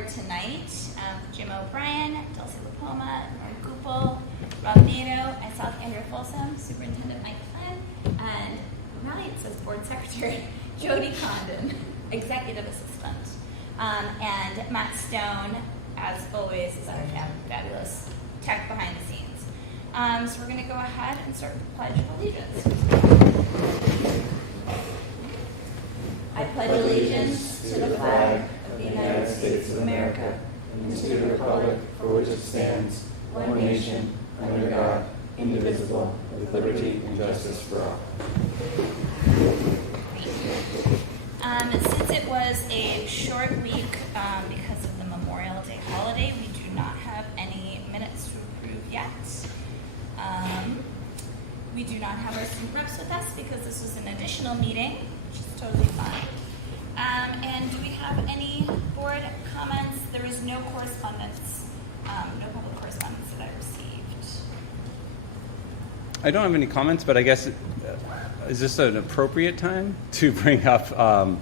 board tonight. Jim O'Brien, Dulcie LaPoma, Norm Goupel, Rob Nieto, myself, Andrea Folsom, Superintendent Mike Flynn, and right, it says Board Secretary Jody Condon, Executive Assistant. And Matt Stone, as always, is our fabulous tech behind the scenes. So we're going to go ahead and start with the Pledge of Allegiance. I pledge allegiance to the flag of the United States of America and to the republic for which it stands, one nation, under God, indivisible, with liberty and justice for all. Since it was a short week because of the Memorial Day holiday, we do not have any minutes to approve yet. We do not have our student reps with us because this was an additional meeting, which is totally fine. And do we have any board comments? There is no correspondence, no public correspondence that I received. I don't have any comments, but I guess, is this an appropriate time to bring up a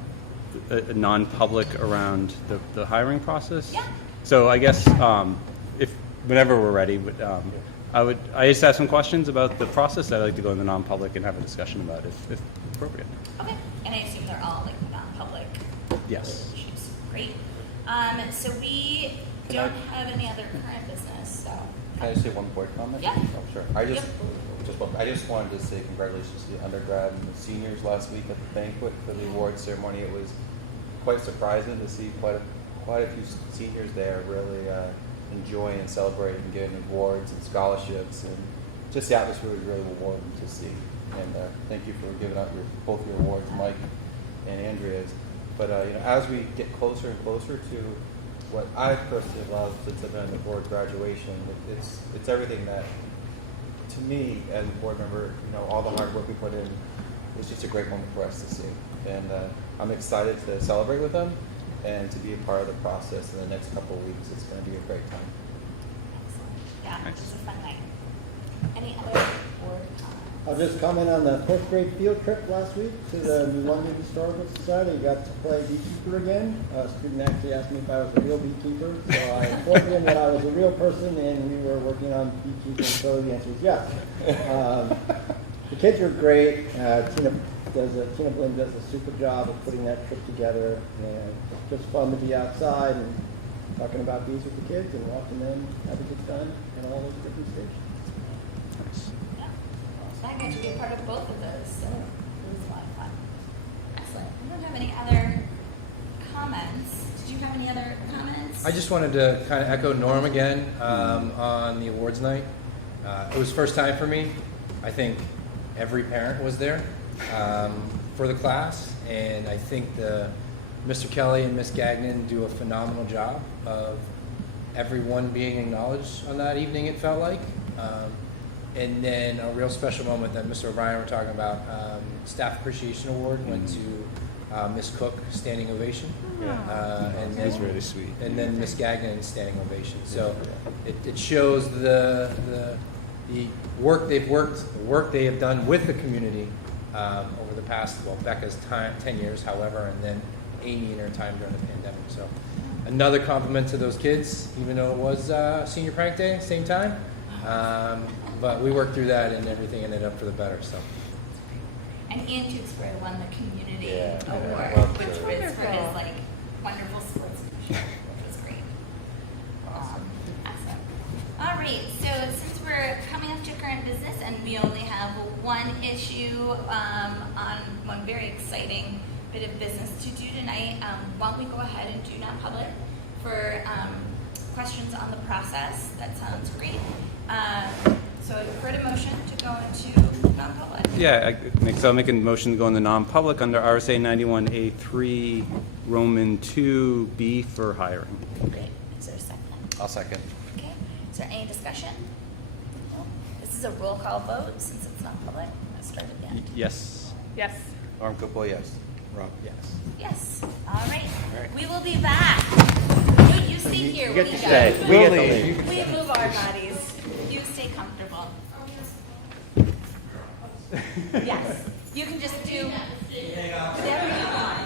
non-public around the hiring process? Yeah. So I guess if whenever we're ready, I just have some questions about the process. I'd like to go in the non-public and have a discussion about it if appropriate. Okay, and I assume they're all like non-public. Yes. Issues. Great. So we don't have any other current business. So. Can I just say one board comment? Yeah. Oh, sure. I just wanted to say congratulations to the undergrad and the seniors last week at the banquet for the award ceremony. It was quite surprising to see quite a few seniors there really enjoying and celebrating and getting awards and scholarships, and just the atmosphere was really rewarding to see. And thank you for giving out both your awards, Mike and Andrea's. But as we get closer and closer to what I personally love since I've been at the board graduation, it's everything that, to me as a board member, all the hard work we put in, it's just a great moment for us to see. And I'm excited to celebrate with them and to be a part of the process in the next couple of weeks. It's going to be a great time. Excellent. Yeah, it was a fun night. Any other board comments? I'll just comment on the 4th grade field trip last week to the New London Historical Society. We got to play beekeeper again. A student actually asked me if I was a real beekeeper, so I informed him that I was a real person and we were working on beekeeping, so the answer is yes. The kids are great. Tina Blinn does a super job of putting that trip together, and it's just fun to be outside and talking about bees with the kids and watching them have a good time at all those different stations. Nice. Yeah. Well, I got to be a part of both of those, so it was a lot of fun. Excellent. I don't have any other comments. Did you have any other comments? I just wanted to kind of echo Norm again on the awards night. It was first time for me. I think every parent was there for the class, and I think Mr. Kelly and Miss Gagnon do a phenomenal job of everyone being acknowledged on that evening, it felt like. And then a real special moment that Mr. O'Brien were talking about, Staff Appreciation Award went to Miss Cook, standing ovation. And That was really sweet. And then Miss Gagnon, standing ovation. So it shows the work they have done with the community over the past, Becca's 10 years, however, and then Amy in her time during the pandemic. So another compliment to those kids, even though it was senior prank day, same time. But we worked through that and everything ended up for the better. So. And Ian Tewksbury won the community award, Well, which was for his wonderful sportsmanship, which was great. Awesome. All right, so since we're coming up to current business and we only have one issue on one very exciting bit of business to do tonight, why don't we go ahead and do non-public for questions on the process? That sounds great. So I've heard a motion to go into non-public. Yeah, I'll make a motion to go in the non-public under RSA 91A3 Roman 2B for hiring. Great. Is there a second? I'll second. Okay. Is there any discussion? No. This is a roll call vote since it's not public. Let's start again. Yes. Yes. Norm Goupel, yes. Rob, yes. Yes. All right. We will be back. You stay here. You get we to go. stay. We get to leave. We move our bodies. You stay comfortable. Yes. You can just do whatever you want.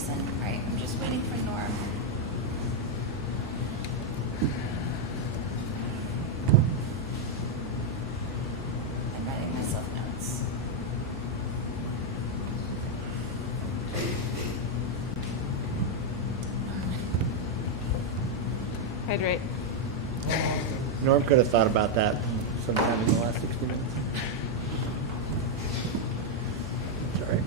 person? All right, I'm just waiting for Norm. I'm writing myself notes. Hydrate. Norm could have thought about that sometime in the last 60 minutes. It's all right.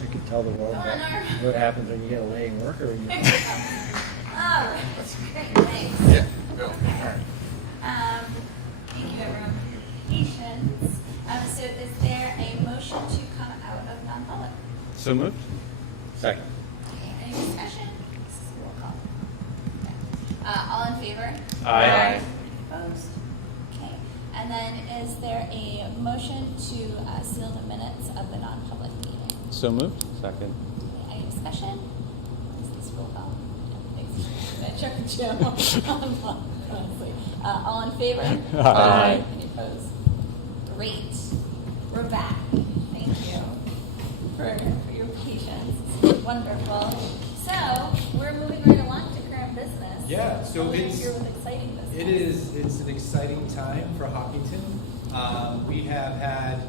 I could tell the world Come on, that Norm. what happens when you get a laying worker. When you Oh, that's great, thanks. Yeah. Thank you everyone for your patience. So is there a motion to come out of non-public? So moved? Second. Okay, any discussion? This is a roll call. Okay. All in favor? Aye. Opposed? Okay, and then is there a motion to seal the minutes of the non-public meeting? So moved? Second. Okay, any discussion? Is this roll call? Yeah, thanks. I checked Jim. Honestly. All in favor? Aye. Any opposed? Great. We're back. Thank you for your patience. Wonderful. So we're moving right along to current business. Yeah, so We're it's- here with exciting business. It's an exciting time for Hopkinton. We have had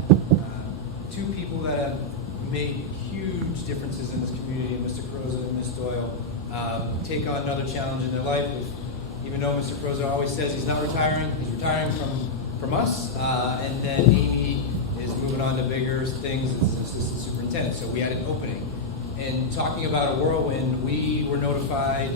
two people that have made huge differences in this community, Mr. Croza and Ms. Doyle, take on another challenge in their life. Even though Mr. Croza always says he's not retiring, he's retiring from us. And then Amy is moving on to bigger things as an assistant superintendent. So we had an opening. And talking about a whirlwind, we were notified,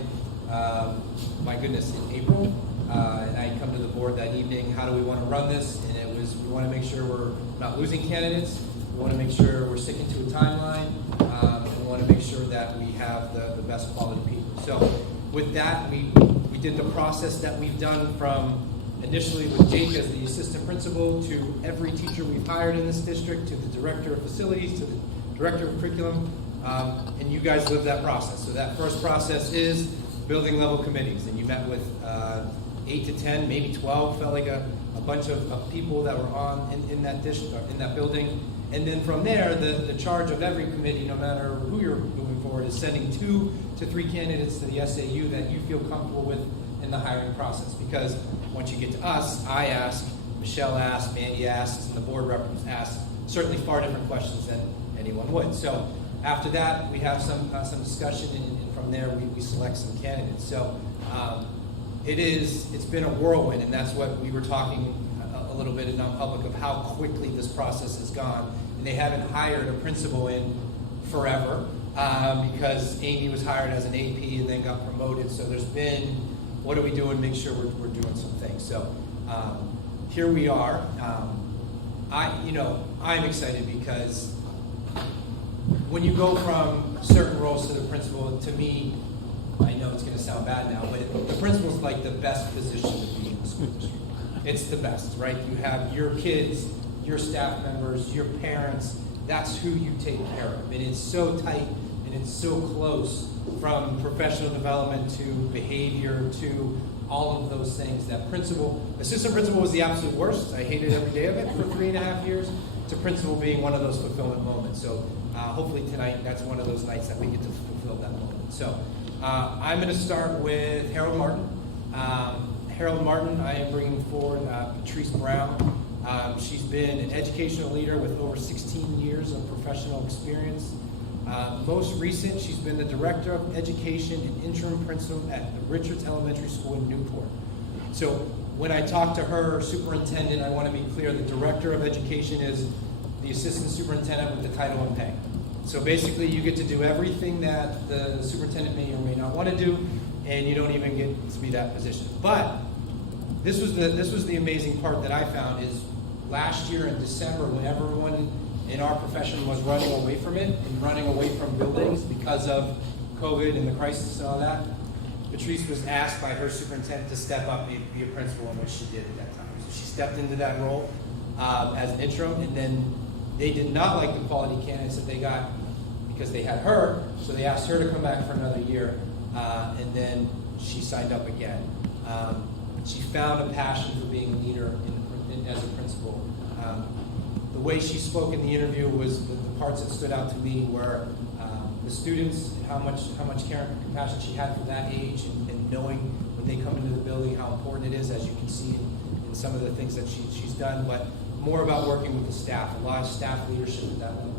my goodness, in April. And I come to the board that evening, how do we want to run this? And it was, we want to make sure we're not losing candidates. We want to make sure we're sticking to a timeline. And we want to make sure that we have the best quality people. So with that, we did the process that we've done from initially with Jake as the assistant principal to every teacher we've hired in this district, to the director of facilities, to the director of curriculum, and you guys lived that process. So that first process is building level committees, and you met with 8 to 10, maybe 12, felt like a bunch of people that were on in that district, in that building. And then from there, the charge of every committee, no matter who you're moving forward, is sending 2 to 3 candidates to the SAU that you feel comfortable with in the hiring process. Because once you get to us, I ask, Michelle asks, Mandy asks, and the board representatives ask certainly far different questions than anyone would. So after that, we have some discussion, and from there we select some candidates. So it's been a whirlwind, and that's what we were talking a little bit in non-public of how quickly this process has gone. And they haven't hired a principal in forever because Amy was hired as an AP and then got promoted. So there's been, what are we doing to make sure we're doing some things? So here we are. I'm excited because when you go from certain roles to the principal, to me, I know it's going to sound bad now, but the principal is like the best position to be in the school district. It's the best, right? You have your kids, your staff members, your parents. That's who you take care of. And it's so tight and it's so close from professional development to behavior to all of those things. That assistant principal was the absolute worst. I hated every day of it for 3.5 years, to principal being one of those fulfillment moments. So hopefully tonight, that's one of those nights that we get to fulfill that moment. So I'm going to start with Harold Martin. Harold Martin, I am bringing forward Patrice Brown. She's been an educational leader with over 16 years of professional experience. Most recent, she's been the Director of Education and Interim Principal at the Richards Elementary School in Newport. So when I talk to her superintendent, I want to be clear, the Director of Education is the Assistant Superintendent with the title and pay. So basically, you get to do everything that the superintendent may or may not want to do, and you don't even get to be that position. But this was the amazing part that I found is last year in December, when everyone in our profession was running away from it and running away from buildings because of COVID and the crisis and all that, Patrice was asked by her superintendent to step up and be a principal, in which she did at that time. So she stepped into that role as an interim, and then they did not like the quality candidates that they got because they had her, so they asked her to come back for another year. and then she signed up again. She found a passion for being a leader as a principal. The way she spoke in the interview was the parts that stood out to me were the students, how much care and compassion she had for that age, and knowing when they come into the building how important it is, as you can see in some of the things that she's done, but more about working with the staff, a lot of staff leadership at that level.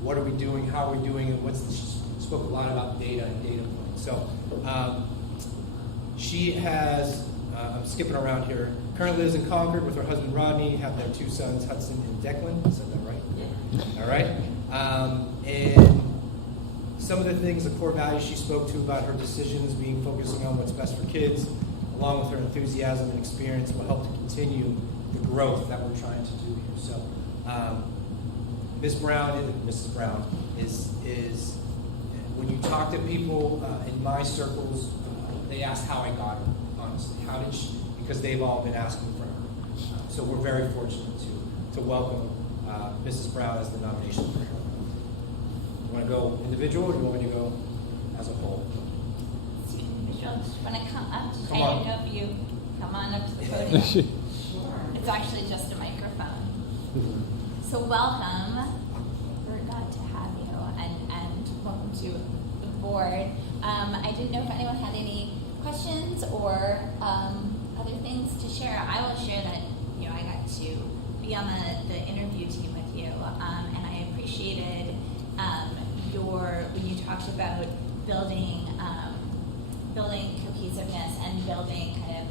What are we doing, how are we doing, and she spoke a lot about data and data points. So she has, I'm skipping around here, currently lives in Concord with her husband Rodney, have their 2 sons, Hudson and Declan. I said that right? Yeah. All right. And some of the things, the core values she spoke to about her decisions being focusing on what's best for kids, along with her enthusiasm and experience, will help to continue the growth that we're trying to do here. So, Mrs. Brown is when you talk to people in my circles, they ask how I got her, honestly. How did she, because they've all been asking for her. So we're very fortunate to welcome Mrs. Brown as the nomination for her. You want to go individual, or do you want me to go as a whole? Individual, just want to come up. Come I on. don't know if you come on up to the podium. It's actually just a microphone. So welcome. We're glad to have you, and welcome to the board. I didn't know if anyone had any questions or other things to share. I will share that I got to be on the interview team with you, and I appreciated when you talked about building cohesiveness and building kind of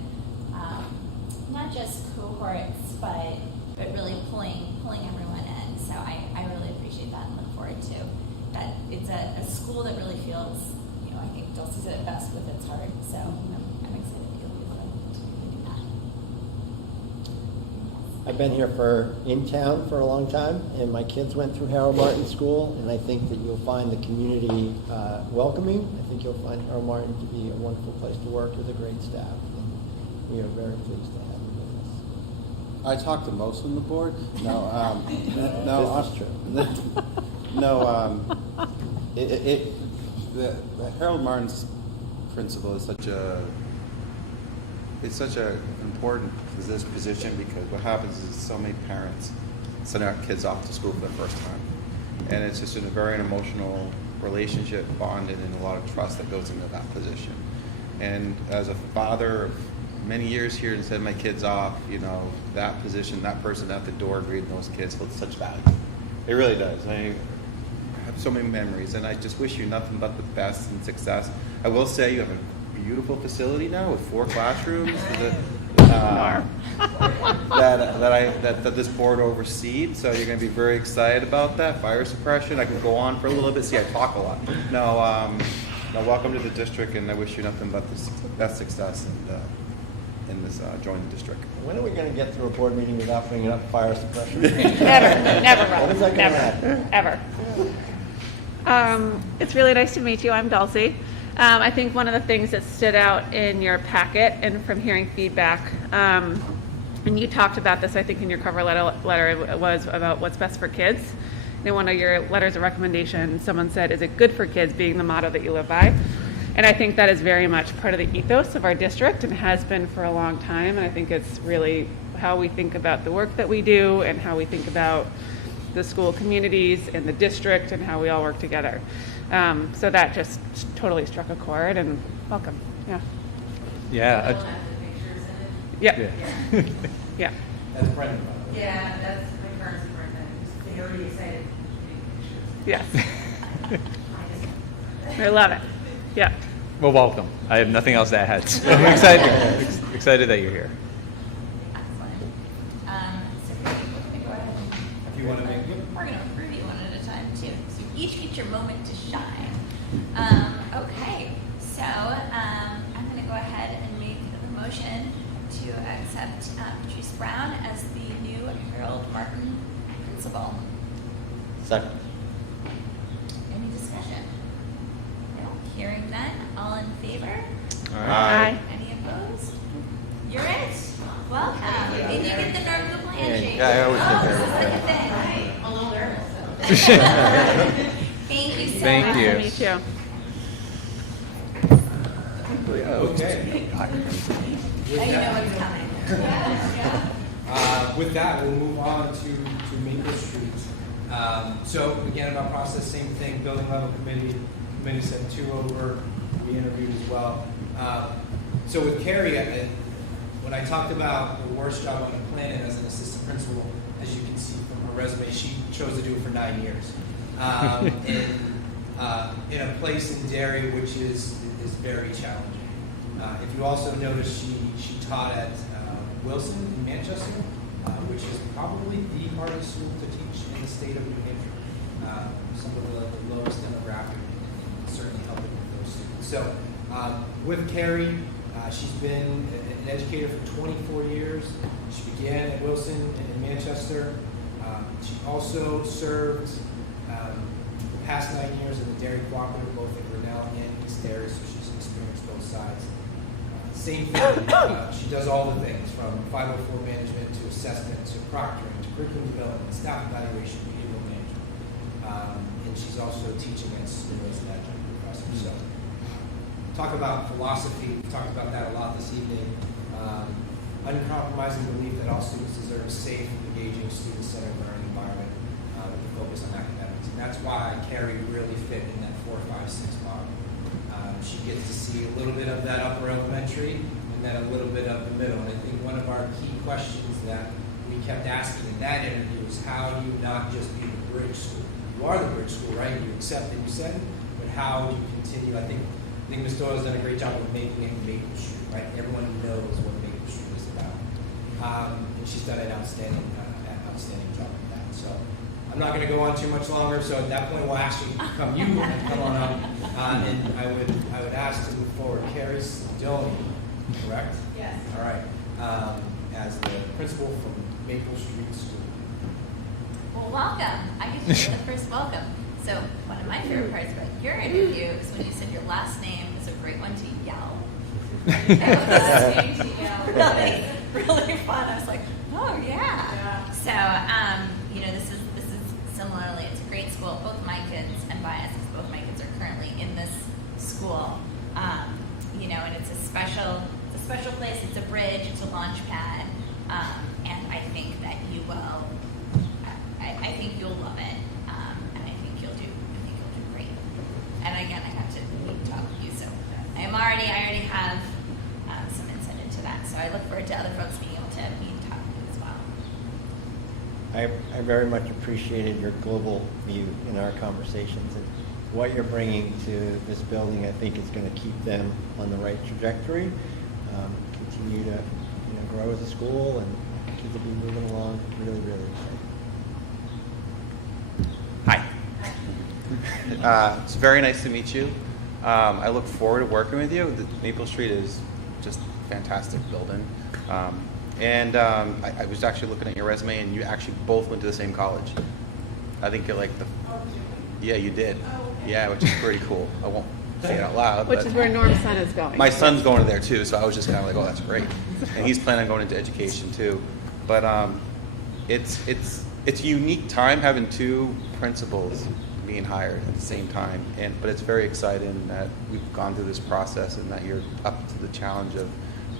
not just cohorts, but really pulling everyone in. So I really appreciate that and look forward to that. It's a school that really feels, I think Dulce is at best with its heart. So I'm excited that you'll be able to do that. I've been here in town for a long time, and my kids went through Harold Martin School, and I think that you'll find the community welcoming. I think you'll find Harold Martin to be a wonderful place to work with a great staff, and we are very pleased to have you with us. I talked to most on the board. No, This is true. No, the Harold Martin's principle is such a important position, because what happens is so many parents send our kids off to school for the first time, and it's just a very emotional relationship, bonded, and a lot of trust that goes into that position. And as a father of many years here and send my kids off, that position, that person at the door greeting those kids holds such value. It really does. I have so many memories, and I just wish you nothing but the best and success. I will say you have a beautiful facility now with 4 classrooms that this board oversees. So you're going to be very excited about that. Fire suppression. I can go on for a little bit. See, I talk a lot. No, welcome to the district, and I wish you nothing but the best success in this join the district. When are we going to get through a board meeting without bringing up fire suppression? Never, When is that going to happen? ever. It's really nice to meet you. I'm Dulcie. I think one of the things that stood out in your packet and from hearing feedback, and you talked about this, I think, in your cover letter, it was about what's best for kids. And in one of your letters of recommendation, someone said, "Is it good for kids?" being the motto that you live by. And I think that is very much part of the ethos of our district and has been for a long time. And I think it's really how we think about the work that we do and how we think about the school communities and the district and how we all work together. So that just totally struck a chord, and welcome. Yeah. Yeah. Yeah. Yeah. That's Brendan. Yeah, that's my parents' Brendan. He's very excited to take pictures. Yes. I love it. Yeah. Well, welcome. I have nothing else to add. I'm excited that you're here. Excellent. So we're going to go ahead and If you want to make we're going to approve you one at a time too. So you each get your moment to shine. Okay. So I'm going to go ahead and make the motion to accept Patrice Brown as the new Harold Martin principal. Second. Any discussion? No. Hearing none. All in favor? Hi. Any opposed? You're it. Welcome. And you get the Norco handshake. Yeah, I always this get is that. like a thing. I'm a little nervous. Thank you so Thank much. you. Nice to meet you. exactly. Oh, Okay. Now you know what's coming. With that, we'll move on to Maple Street. So again, about process, same thing, building level committee sent 2 over, we interviewed as well. So with Carrie, when I talked about the worst job on the planet as an assistant principal, as you can see from her resume, she chose to do it for 9 years. In a place in Derry which is very challenging. If you also notice, she taught at Wilson in Manchester, which is probably the hardest school to teach in the state of New Hampshire. Some of the lowest demographic, and certainly helping with those students. So with Carrie, she's been an educator for 24 years. She began at Wilson in Manchester. She also served the past 9 years in the Derry Cooperative, both at Grinnell and East Derry, so she's experienced both sides. Same thing, she does all the things from 504 management to assessment to proctoring to curriculum development, staff evaluation, behavioral management. And she's also teaching at SNU as an adjunct professor. So, talk about philosophy, we've talked about that a lot this evening. Uncompromising belief that all students deserve a safe, engaging, student-centered learning environment with a focus on academics. And that's why Carrie really fit in that 4, 5, 6 model. She gets to see a little bit of that upper elementary and then a little bit of the middle. And I think one of our key questions that we kept asking in that interview is how do you not just be the bridge school? You are the bridge school, right? You accept and you send, but how do you continue? I think Ms. Doyle's done a great job of making it Maple Street, right? Everyone knows what Maple Street is about. And she's done an outstanding job with that. So I'm not going to go on too much longer. So at that point, we'll actually come on up. And I would ask to move forward Carrie Sidoni, correct? Yes. All right. As the principal from Maple Street School. Well, welcome. I get to do the first welcome. So one of my favorite parts about your interview is when you said your last name is a great one to yell. That was really fun. I was like, oh yeah. So this is similarly, it's a great school. Both my kids, and biased because both my kids are currently in this school. And it's a special place. It's a bridge. It's a launch pad. And I think that you will. I think you'll love it. And I think you'll do great. And again, I have to talk with you. So I already have some insight into that. So I look forward to other folks being able to meet and talk with you as well. I very much appreciated your global view in our conversations, and what you're bringing to this building I think is going to keep them on the right trajectory, continue to grow as a school, and kids will be moving along really, really exciting. Hi. It's very nice to meet you. I look forward to working with you. The Maple Street is just a fantastic building. I was actually looking at your resume, and you actually both went to the same college. I think you're like the... Yeah, you did. Yeah, which is pretty cool. I won't say it out loud. Which but is where Norm's son is going. my son's going to there too, so I was just kind of like, oh, that's great. And he's planning on going into education too. But it's a unique time having 2 principals being hired at the same time. But it's very exciting that we've gone through this process and that you're up to the challenge of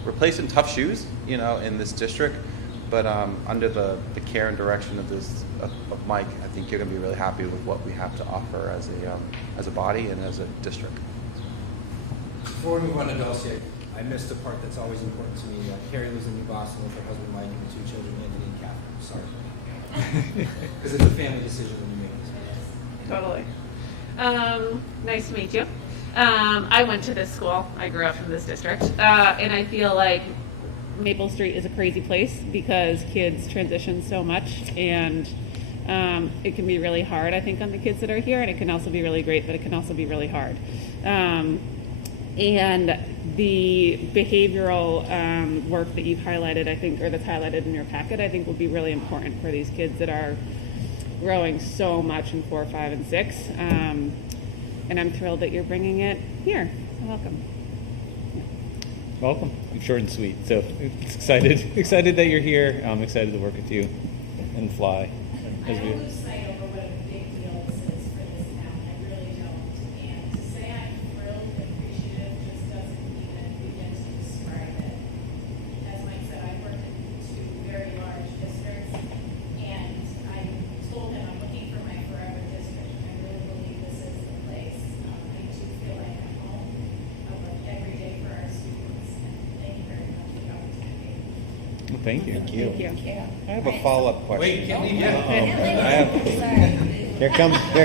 replacing tough shoes, in this district. But under the care and direction of Mike, I think you're going to be really happy with what we have to offer as a body and as a district. Before we move on to Dulce, I missed a part that's always important to me. Carrie lives in New Boston with her husband Mike and 2 children, Anthony and Catherine. Sorry. Because it's a family decision when you make this. Totally. Nice to meet you. I went to this school. I grew up in this district. And I feel like Maple Street is a crazy place because kids transition so much, and it can be really hard, I think, on the kids that are here, and it can also be really great, but it can also be really hard. And the behavioral work that you've highlighted, I think, or that's highlighted in your packet, I think will be really important for these kids that are growing so much in 4, 5, and 6. And I'm thrilled that you're bringing it here. So welcome. Welcome. Short and sweet. So excited that you're here. I'm excited to work with you and fly. I don't lose sight over what a big deal this is for this town. I really don't. And to say I'm thrilled and appreciative just doesn't even Thank you. Thank you. Thank you. I have a follow-up question. Wait, can't leave yet. Sorry. Here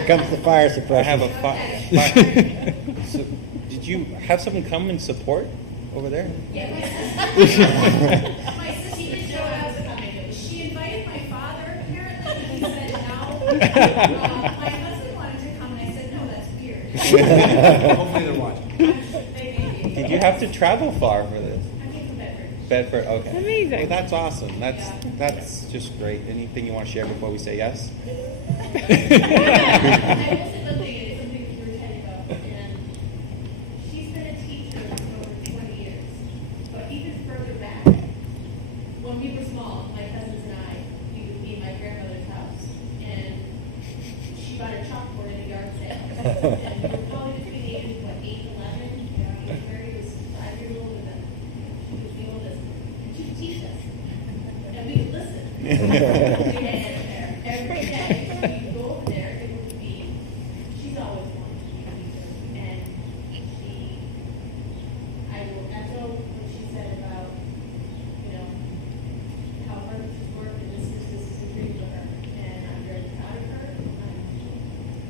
comes the fire suppression. I have a So, did you have someone come and support over there? My sister showed up. She invited my father apparently, and he said no. My husband wanted to come, and I said no. That's weird. Hopefully they're watching. They may be. Did you have to travel far for this? I came from Bedford. Bedford, okay. Amazing. Well, that's awesome. That's just great. Anything you want to share before we say yes? I will say one thing, it's something that we were chatting about, and she's been a teacher for over 20 years. But even further back, when we were small, my cousins and I, we would be in my grandmother's house, and she bought a chalkboard in a yard sale. And we were probably between the ages of, 8 and 11, you know, Mary was 5 years old, and then she was the oldest. And she would teach us, and we would listen. Every day, we go over there, it would be, she's always wanted to be a teacher, and I will echo what she said about, you know, how hard she's worked, and this is a dream for her, and I'm very proud of her.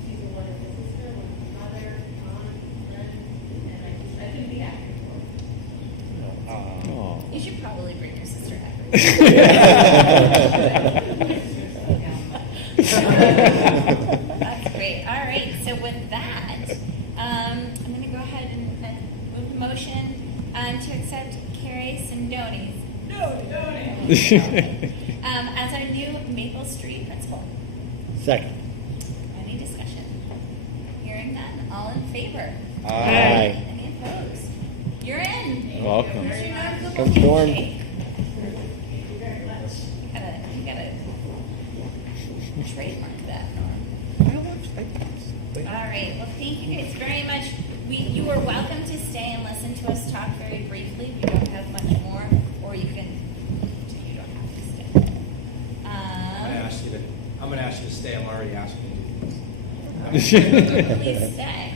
She's a wonderful sister, wonderful mother, aunt, friend, and I couldn't be happier for her. Oh. You should probably bring your sister back. That's great. All right. So with that, I'm going to go ahead and move the motion to accept Carrie Sindoni's as our new Maple Street principal. Second. Any discussion? Hearing none. All in favor? Aye. Any opposed? You're in. Welcome. Come storm. You gotta trademark that, Norm. All right. Well, thank you guys very much. You are welcome to stay and listen to us talk very briefly. We don't have much more, or you don't have to stay. I'm gonna ask you to stay. I'm already asking you to do this. Please stay.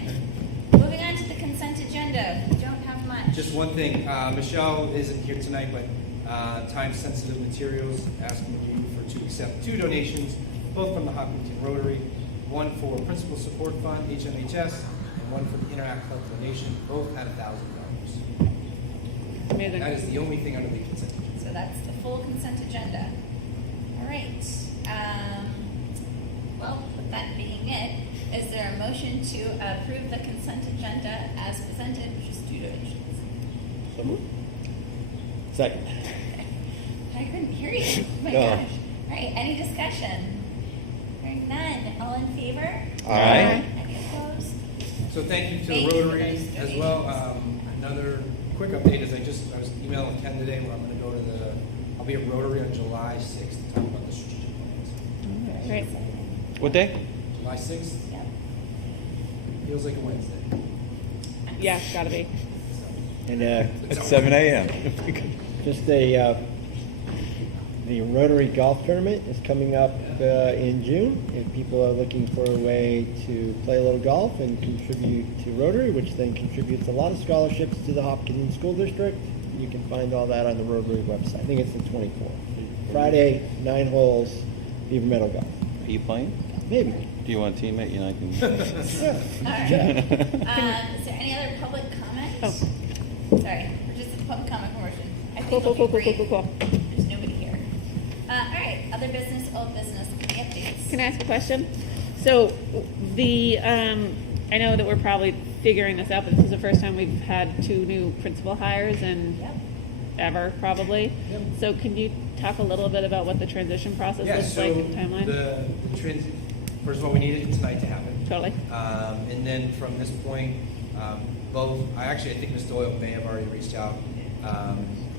Moving on to the consent agenda. We don't have much. Just one thing, Michelle isn't here tonight, but time-sensitive materials, asking you to accept 2 donations, both from the Hopkinton Rotary, one for Principal Support Fund, HMHS, and one for the Interact Club donation, both at $1,000. Amazing. That is the only thing under the consent agenda. So that's the full consent agenda. All right. Well, with that being it, is there a motion to approve the consent agenda as presented, which is 2 donations? So moved. Second. I couldn't hear you. Oh my No. gosh. All right, any discussion? Hearing none. All in favor? Aye. Any opposed? So thank you to Thank the you for Rotary those as well. donations. Another quick update is I was emailing Ken today where I'm gonna go to I'll be at Rotary on July 6th to talk about the strategic plans. Great. What day? July 6th, Yep. feels like a Wednesday. Yeah, gotta be. And At 7 a.m. just the Rotary Golf Tournament is coming up in June. If people are looking for a way to play a little golf and contribute to Rotary, which then contributes a lot of scholarships to the Hopkinton School District, you can find all that on the Rotary website. I think it's the 24th. Friday, 9 holes, Beaver Meadow Golf. Are you playing? Maybe. Do you want a teammate? You know, I can. All right. Is there any other public comments? Sorry, we're just at the public comment portion. I think it'll be great. Cool. There's nobody here. All right, other business, old business, any updates? Can I ask a question? So I know that we're probably figuring this out, but this is the first time we've had 2 new principal hires in Yep. ever, probably. Yep. So can you talk a little bit about what the transition process Yeah, looks so like, timeline? the first of all, we needed it tonight to happen. Totally. And then from this point, I think Ms. Doyle may have already reached out.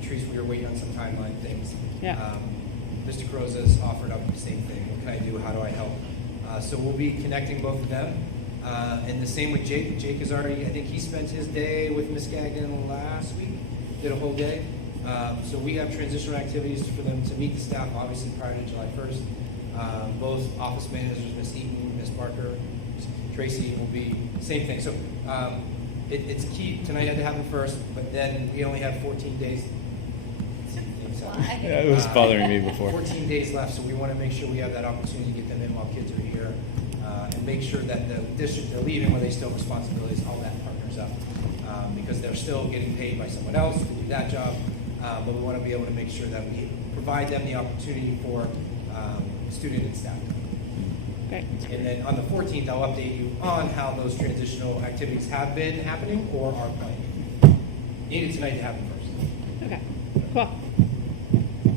Patrice, we were waiting on some timeline things. Yeah. Mr. Croza's offered up the same thing. What can I do? How do I help? So we'll be connecting both of them. And the same with Jake. Jake is already, I think he spent his day with Ms. Gagnon last week, did a whole day. So we have transitional activities for them to meet the staff, obviously prior to July 1st. Both office managers, Ms. Eaton, Ms. Parker, Tracy will be same thing. So it's key. Tonight had to happen first, but then we only have 14 days. So Why? Yeah, it was bothering me before. 14 days left, so we want to make sure we have that opportunity to get them in while kids are here, and make sure that the district they're leaving where they still have responsibilities, all that partners up, because they're still getting paid by someone else to do that job, but we want to be able to make sure that we provide them the opportunity for student and staff. Great. And then on the 14th, I'll update you on how those transitional activities have been happening or are planned. Needed tonight to happen first. Okay, cool.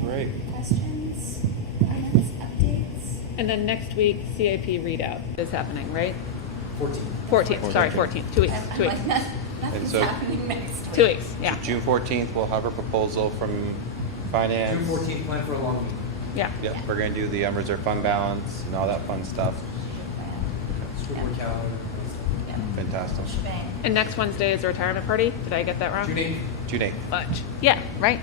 Great. Questions, comments, updates? And then next week, CIP readout is happening, right? 14th. 14th, sorry, 14th, 2 weeks, I'm 2 weeks. like, nothing's so- happening next week. 2 weeks, yeah, June 14th, we'll have a proposal from finance. June 14th, plan for a long meeting. yeah. Yep, we're gonna do the unreserved fund balance and all that fun stuff. School board calendar. Yeah. Fantastic. Shebang. And next Wednesday is the retirement party. Did I get that wrong? June 8th. June 8th, Fudge. Yeah, right?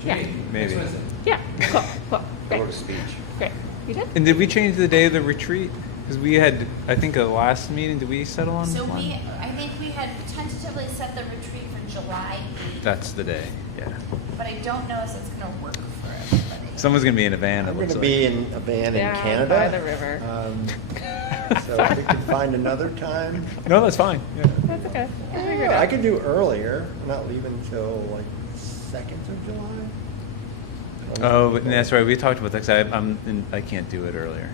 June Yeah. 8th. Maybe. Next Wednesday. Yeah, cool, cool. go Great, to speech. great. You did? And did we change the day of the retreat? Because we had, I think, a last meeting. Did we settle on So one? I think we had tentatively set the retreat for July 8th, That's the day. Yeah. but I don't know if it's gonna work for everybody. Someone's gonna be in a van. I'm It looks going to like. be in a van in Down Canada. by the river. So if we could find another time. No, that's fine. Yeah. That's okay. We'll figure it I out. could do earlier. I'm not leaving till like 2nd of July. Oh, but that's right. We talked about that. 'Cause I can't do it earlier.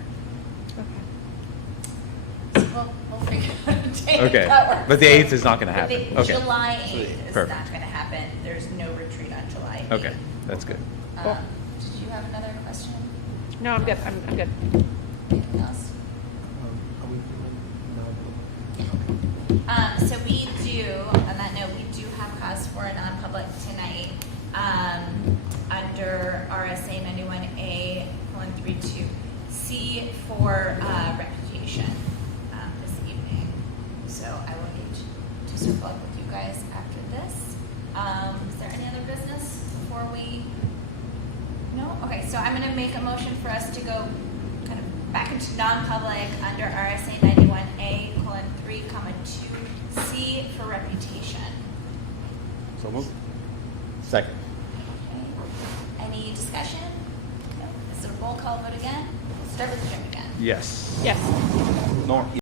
So we'll figure out a date Okay. that works. But the 8th is not gonna But happen. the Okay. July 8th is Perfect. not gonna happen. There's no retreat on July 8th. Okay, that's good. Did you have another question? No, I'm good. I'm good. Anything else? Are we So we do, on that note, we do have cause for a non-public tonight, under RSA 91A:32C for, reputation, this evening. So I will need to circle up with you guys after this. Is there any other business before we? No? Okay, so I'm gonna make a motion for us to go kind of back into non-public under RSA 91A:3, 2C for reputation. So move. Second. Okay. Any discussion? No? Is it a roll call vote again? Start with Jim again. Yes. Yes. Norm.